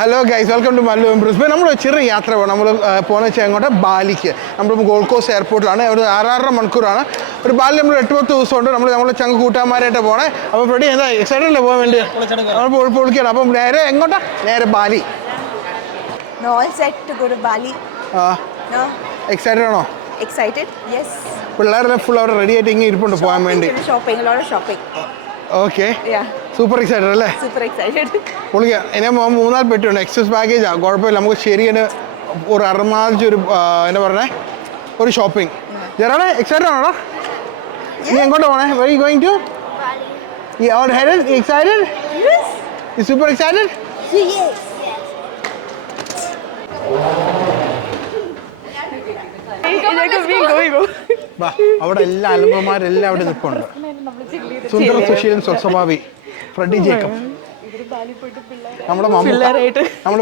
Hello guys, welcome to Mallu Brisbane. നമ്മൾ ചെറിയ യാത്ര പോകണം. നമ്മൾ പോകുന്ന വെച്ചാൽ അങ്ങോട്ട് ബാലിക്ക്. നമ്മൾ ഗോൾഡ് കോസ്റ്റ് എയർപോർട്ടിലാണ്. ഒരു 6.5 മണിക്കൂറാണ്. ഒരു ബാലി നമ്മൾ 8-10 ദിവസമുണ്ട്. നമ്മൾ ചങ്ങ കൂട്ടാന്മാരായിട്ട് പോകണേ. അപ്പോൾ ഫ്രെഡി എന്താ എക്സൈറ്റഡ് അല്ലേ പോകാൻ വേണ്ടി? നമ്മൾ പൊളിക്കണം. അപ്പം നേരെ എങ്ങോട്ടാ? നേരെ ബാലി. എക്സൈറ്റഡ് ആണോ? പിള്ളേരെല്ലാം ഫുൾ അവിടെ റെഡി ആയിട്ട് ഇങ്ങനെ ഇരിപ്പുണ്ട് പോകാൻ വേണ്ടി. ഓക്കെ, സൂപ്പർ എക്സൈറ്റഡ് അല്ലേ? പൊളിക്കാം. ഇനി 3-4 പെട്ടിയുണ്ട്. എക്സസ് പാക്കേജാണ്, കുഴപ്പമില്ല. നമുക്ക് ശരിയാണ് ഒരു അറുമാതിച്ചൊരു എന്താ പറഞ്ഞേ ഒരു ഷോപ്പിംഗ്. ജെറാണേ എക്സൈറ്റഡ് ആണോ? നീ എങ്ങോട്ടാ പോണേ? Where you going to? You are headed? You excited? Yes. You super excited? Yes. അവിടെ എല്ലാ അലമ്പന്മാരെല്ലാം അവിടെ നിൽപ്പുണ്ട്. സുന്ദര സുശീലൻ സ്വസ്വഭാവി ഫ്രെഡി ജേക്കബ്, നമ്മുടെ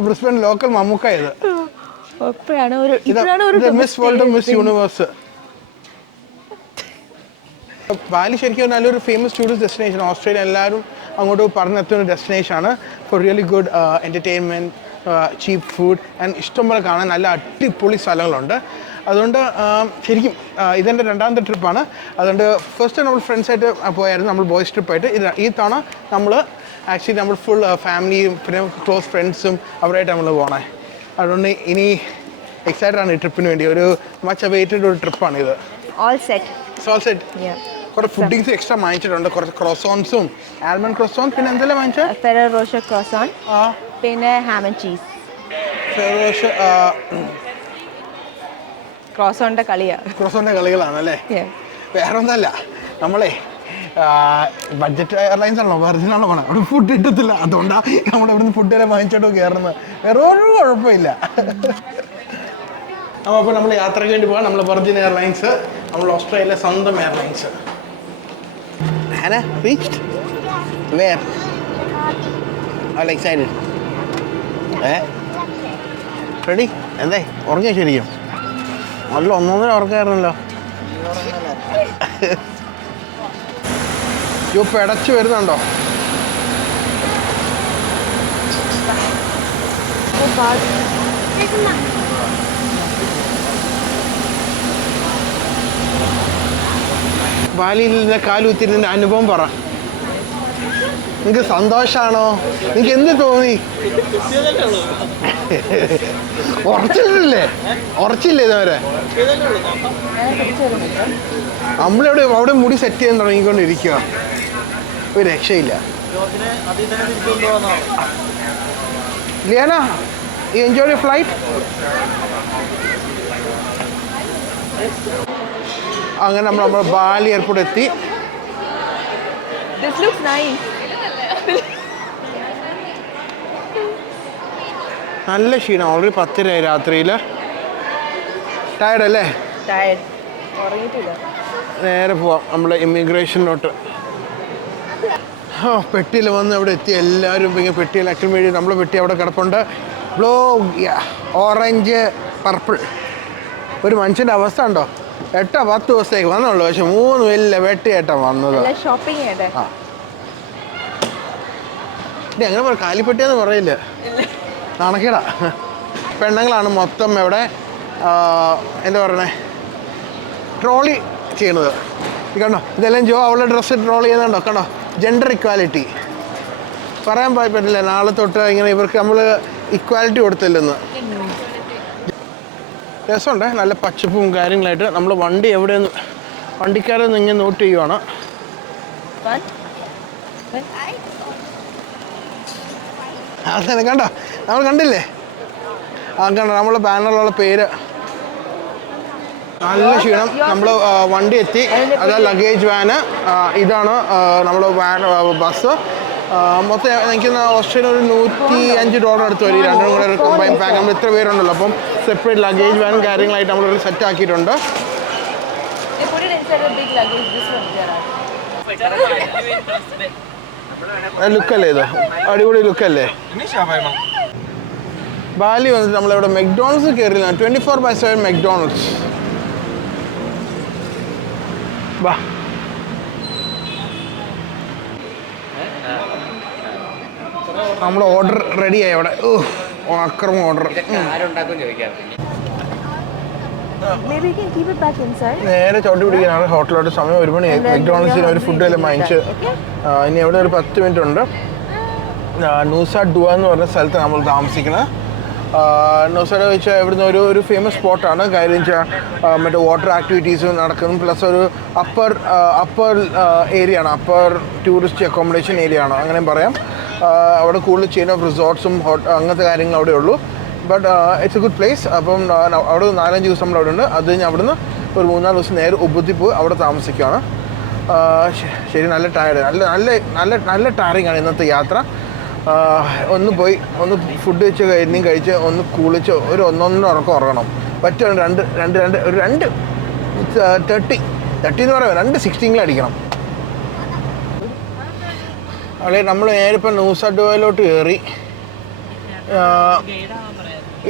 ബ്രിസ്ബൻ ലോക്കൽ മമ്മൂക്ക. ഇത് Miss World, Miss Universe. Bali ശരിക്കും നല്ലൊരു ഫേമസ് ടൂറിസ്റ്റ് ഡെസ്റ്റിനേഷൻ. ഓസ്ട്രേലിയ എല്ലാവരും അങ്ങോട്ട് പറഞ്ഞെത്തുന്ന ഡെസ്റ്റിനേഷനാണ് for really good entertainment, cheap food and ഇഷ്ടംപോലെ കാണാൻ നല്ല അടിപൊളി സ്ഥലങ്ങളുണ്ട്. അതുകൊണ്ട് ശരിക്കും ഇതെൻ്റെ 2ാമത്തെ ട്രിപ്പാണ്. അതുകൊണ്ട് ഫസ്റ്റ് നമ്മൾ ഫ്രണ്ട്സായിട്ട് പോയായിരുന്നു, നമ്മൾ ബോയ്സ് ട്രിപ്പായിട്ട്. ഈ തവണ നമ്മൾ ആക്ച്വലി നമ്മൾ ഫുൾ ഫാമിലിയും പിന്നെ ക്ലോസ് ഫ്രണ്ട്സും അവരായിട്ട് നമ്മൾ പോകണേ. അതുകൊണ്ട് ഇനി എക്സൈറ്റഡ് ആണ് ഈ ട്രിപ്പിന് വേണ്ടി. ഒരു മച്ച് അവൈറ്റഡ് ഒരു ട്രിപ്പാണിത്. All set. കുറേ ഫുഡിങ്സ് എക്സ്ട്രാ വാങ്ങിച്ചിട്ടുണ്ട്. കുറച്ച് ക്രോസോൺസും, ആൽമണ്ട് ക്രോസോൺ, പിന്നെ എന്തെല്ലാം വാങ്ങിച്ചത്? Ferrero Rocher croissant, പിന്നെ ham and cheese. ക്രോസോണിൻ്റെ കളികളാണല്ലേ? വേറെ ഒന്നല്ല, നമ്മളെ ബഡ്ജറ്റ് എയർലൈൻസ് ആണല്ലോ, വെർജിനാണല്ലോ പോകണം. അവിടെ ഫുഡ് കിട്ടത്തില്ല. അതുകൊണ്ടാണ് നമ്മൾ ഇവിടുന്ന് ഫുഡ് വരെ വാങ്ങിച്ചോട്ട് കയറുന്നത്. വേറെ ഒരു കുഴപ്പമില്ല. അപ്പോൾ നമ്മൾ യാത്രയ്ക്ക് വേണ്ടി പോകാം. നമ്മൾ വെർജിൻ എയർലൈൻസ്, നമ്മൾ ഓസ്ട്രേലിയയിലെ സ്വന്തം airlines. Hannah reached? Where? All excited? Ready? എന്താ ഉറങ്ങിയ ശരിക്കും? നല്ല 1.5 ഉറക്കായിരുന്നല്ലോ. ഇപ്പം ഇടച്ച് വരുന്നുണ്ടോ? ബാലിയിൽ നിന്ന് കാലുത്തിരുന്നതിൻ്റെ അനുഭവം പറ. നിങ്ങൾക്ക് സന്തോഷമാണോ? നിങ്ങൾക്ക് എന്ത് തോന്നി? ഉറച്ചില്ലേ ഇതുവരെ? നമ്മളെവിടെ അവിടെ മുടി സെറ്റ് ചെയ്യാൻ തുടങ്ങിക്കൊണ്ടിരിക്കുക. ഒരു രക്ഷയില്ല. ലിയാന, യു എൻജോയ് യുവർ ഫ്ലൈറ്റ്? അങ്ങനെ നമ്മൾ ബാലി എയർപോർട്ട് എത്തി. നല്ല ക്ഷീണം. ഓൾറെഡി 10:30 രാത്രിയിൽ. ടയർഡല്ലേ? നേരെ പോവാം നമ്മൾ ഇമിഗ്രേഷനിലോട്ട്. പെട്ടിയിൽ വന്ന് അവിടെ എത്തി. എല്ലാവരും ഇങ്ങനെ പെട്ടിയിൽ അക്രമേടി. നമ്മളെ പെട്ടി അവിടെ കിടപ്പുണ്ട്. Blue, orange, purple. ഒരു മനുഷ്യൻ്റെ അവസ്ഥ ഉണ്ടോ? 8-10 ദിവസത്തേക്ക് വന്നുള്ളൂ. പക്ഷെ 3 വലിയ വെട്ടിയേട്ടം വന്നത്. ഇനി അങ്ങനെ പറ, കാലിപ്പെട്ടിയെന്ന് പറയില്ല, നടക്കടാ. പെണ്ണുങ്ങളാണ് മൊത്തം ഇവിടെ എന്താ പറയണേ ട്രോളി ചെയ്യണത്. കണ്ടോ? ഇതെല്ലാം അവളുടെ ഡ്രസ്സ് ട്രോളി ചെയ്യുന്നുണ്ടോ? കണ്ടോ? ജെൻഡർ ഇക്വാലിറ്റി പറയാൻ പറ്റില്ല. നാളെ തൊട്ട് ഇങ്ങനെ ഇവർക്ക് നമ്മൾ ഇക്വാലിറ്റി കൊടുത്തില്ലെന്ന്. രസമുണ്ട്, നല്ല പച്ചപ്പും കാര്യങ്ങളായിട്ട്. നമ്മൾ വണ്ടി എവിടെയെന്ന് വണ്ടിക്കാരെന്ന് ഇങ്ങനെ നോട്ട് ചെയ്യുവാണ്. അതെ, കണ്ടോ? നമ്മൾ കണ്ടില്ലേ? കണ്ടോ നമ്മളെ ബാനറിലുള്ള പേര്. നല്ല ക്ഷീണം. നമ്മൾ വണ്ടി എത്തി. അതാ ലഗേജ് വാന്. ഇതാണ് നമ്മൾ ബസ്. മൊത്തം എനിക്ക് ഓസ്ട്രേലിയ ഒരു $105 അടുത്ത് വരും. രണ്ടും കൂടെ ഒരു കമ്പൈൻ പാക്ക്. നമ്മൾ ഇത്ര പേരുണ്ടല്ലോ. അപ്പം സെപ്പറേറ്റ് ലഗേജ് വാനും കാര്യങ്ങളായിട്ട് നമ്മൾ സെറ്റ് ആക്കിയിട്ടുണ്ട്. ലുക്കല്ലേ ഇത്? അടിപൊളി ലുക്കല്ലേ? ബാലി വന്നിട്ട് നമ്മളിവിടെ മെക്ഡോണൽസ് കയറില്ല. 24/7 മെക്ഡോണൽസ്. വാ, നമ്മുടെ ഓർഡർ റെഡിയായി അവിടെ. അക്രമം order. Maybe you can keep it back inside. നേരെ ചോട്ടി പിടിക്കാനാണ് ഹോട്ടലോട്ട്. സമയം 1 മണി. മെക്ഡോണൾഡ്സിന് ഒരു ഫുഡ് എല്ലാം വാങ്ങിച്ച് ഇനി അവിടെ ഒരു 10 മിനിറ്റ് ഉണ്ട്. നൂസ ഡുവ എന്ന് പറഞ്ഞ സ്ഥലത്ത് നമ്മൾ താമസിക്കുന്നത്. നൂസയുടെ വെച്ചാൽ ഇവിടുന്ന് ഒരു ഫേമസ് സ്പോട്ടാണ്. കാര്യം വെച്ചാൽ മറ്റേ വാട്ടർ ആക്ടിവിറ്റീസ് നടക്കുന്നു. പ്ലസ് ഒരു അപ്പർ ഏരിയ ആണ്, അപ്പർ ടൂറിസ്റ്റ് അക്കോമഡേഷൻ ഏരിയ ആണ്, അങ്ങനെയും പറയാം. അവിടെ കൂടുതൽ ചെയിൻ ഓഫ് റിസോർട്ട്സും അങ്ങനത്തെ കാര്യങ്ങൾ അവിടെ ഉള്ളൂ. But it's A good place. അപ്പം അവിടെ 4-5 ദിവസം നമ്മൾ അവിടെ ഉണ്ട്. അത് കഴിഞ്ഞ് അവിടുന്ന് ഒരു 3-4 ദിവസം നേരെ ഉബുദ്ധി പോയി അവിടെ താമസിക്കുകയാണ്. ശരി, നല്ല ടയർഡ്, നല്ല ടയറിങ് ആണ് ഇന്നത്തെ യാത്ര. ഒന്ന് പോയി ഒന്ന് ഫുഡ് വെച്ച് കഴിച്ച് ഒന്ന് കുളിച്ച് ഒരു 1-1.5 ഉറക്കം ഉറങ്ങണം. പറ്റും 2:30 എന്ന് പറയാം, 2:16 അടിക്കണം. അവിടെ നമ്മൾ നേരെ ഇപ്പം നൂസ ഡുവയിലോട്ട് കയറി.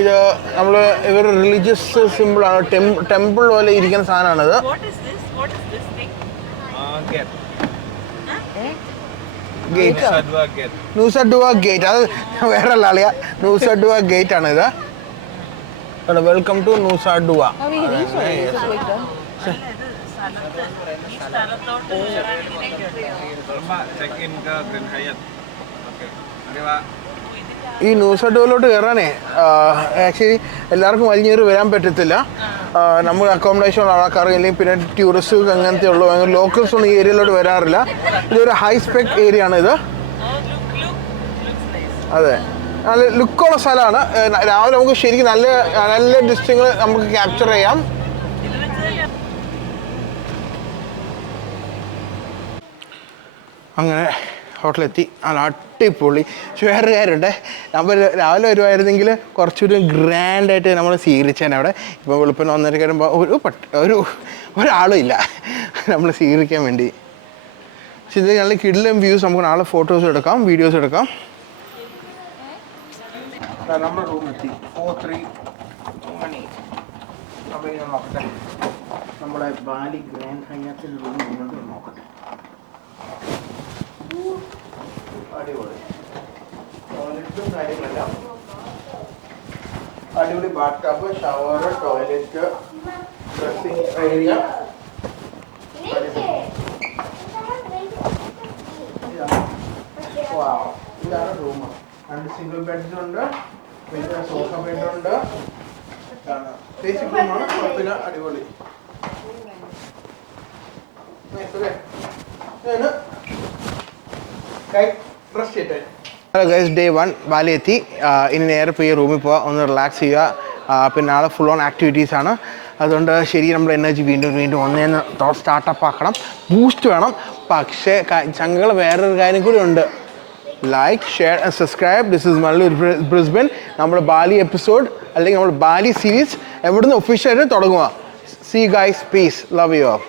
ഇത് നമ്മൾ ഇവർ റിലീജിയസ് സിമ്പിളാണ്, ടെമ്പിൾ പോലെ ഇരിക്കുന്ന സാധനമാണിത്. നൂസ ഡുവ ഗേറ്റ്, അത് വേറെ അല്ല, നൂസ ഡുവ ഗേറ്റ് ആണ് ഇത്. Welcome to Nusa Dua. ഈ നൂസ ഡുവയിലോട്ട് കയറാനേ ആക്ച്വലി എല്ലാവർക്കും വലിഞ്ഞേറി വരാൻ പറ്റത്തില്ല. നമ്മൾ അക്കോമഡേഷൻ ഉള്ള ആൾക്കാർക്ക്, പിന്നെ ടൂറിസ്റ്റ് അങ്ങനത്തെ ഉള്ളൂ, ലോക്കൽസ് ഒന്നും ഈ ഏരിയയിലോട്ട് വരാറില്ല. ഇതൊരു ഹൈ സ്പെക് ഏരിയ ആണ് ഇത്. അതെ, നല്ല ലുക്കുള്ള സ്ഥലമാണ്. രാവിലെ നമുക്ക് ശരിക്കും നല്ല ദൃശ്യങ്ങൾ നമുക്ക് ക്യാപ്ചർ ചെയ്യാം. അങ്ങനെ ഹോട്ടലെത്തി. നല്ല അടിപൊളി. പക്ഷെ വേറെ കാര്യമുണ്ട്, നമ്മൾ രാവിലെ വരുമായിരുന്നെങ്കിൽ കുറച്ചൊരു ഗ്രാൻഡായിട്ട് നമ്മൾ സ്വീകരിച്ചേനെ അവിടെ. ഇപ്പോൾ വെളുപ്പിന് 1:30 വരുമ്പോൾ ഒരാളും ഇല്ല നമ്മൾ സ്വീകരിക്കാൻ വേണ്ടി. പക്ഷെ ഇത് നല്ല കിടിലം വ്യൂസ്, നമുക്ക് നാളെ ഫോട്ടോസ് എടുക്കാം, വീഡിയോസ് എടുക്കാം. നമ്മുടെ റൂമെത്തി 4-3 മണി. അപ്പോൾ ഞാൻ നോക്കട്ടെ, നമ്മുടെ ബാലി ഗ്രാൻഡ് ഹയാത്തിൽ റൂം നോക്കട്ടെ. അടിപൊളി ടോയ്ലറ്റും കാര്യങ്ങളെല്ലാം അടിപൊളി. Baat tub, shower, toilet, dressing area. ഇതാണ് റൂം. 2 സിംഗിൾ ബെഡ്സ് ഉണ്ട്, പിന്നെ സോഫ ബെഡ് ഉണ്ട്. ബേസിക് റൂമാണ്, കുഴപ്പമില്ല, അടിപൊളി. ഹലോ ഗൈസ്, ഡേ 1 ബാലി എത്തി. ഇനി നേരെ പോയി റൂമിൽ പോവുക, ഒന്ന് റിലാക്സ് ചെയ്യുക. പിന്നെ നാളെ ഫുൾ ഓൺ ആക്ടിവിറ്റീസാണ്. അതുകൊണ്ട് ശരി, നമ്മുടെ എനർജി വീണ്ടും ഒന്നേന്ന് സ്റ്റാർട്ടപ്പ് ആക്കണം, ബൂസ്റ്റ് വേണം. പക്ഷേ ചങ്കൾ വേറൊരു കാര്യം കൂടി ഉണ്ട്. Like, share and subscribe. This is Mallur Brisbane. നമ്മുടെ ബാലി എപ്പിസോഡ് അല്ലെങ്കിൽ നമ്മുടെ ബാലി സീരീസ് എവിടുന്ന് ഒഫീഷ്യലായിട്ട് തുടങ്ങുക. See guys, peace, love you all.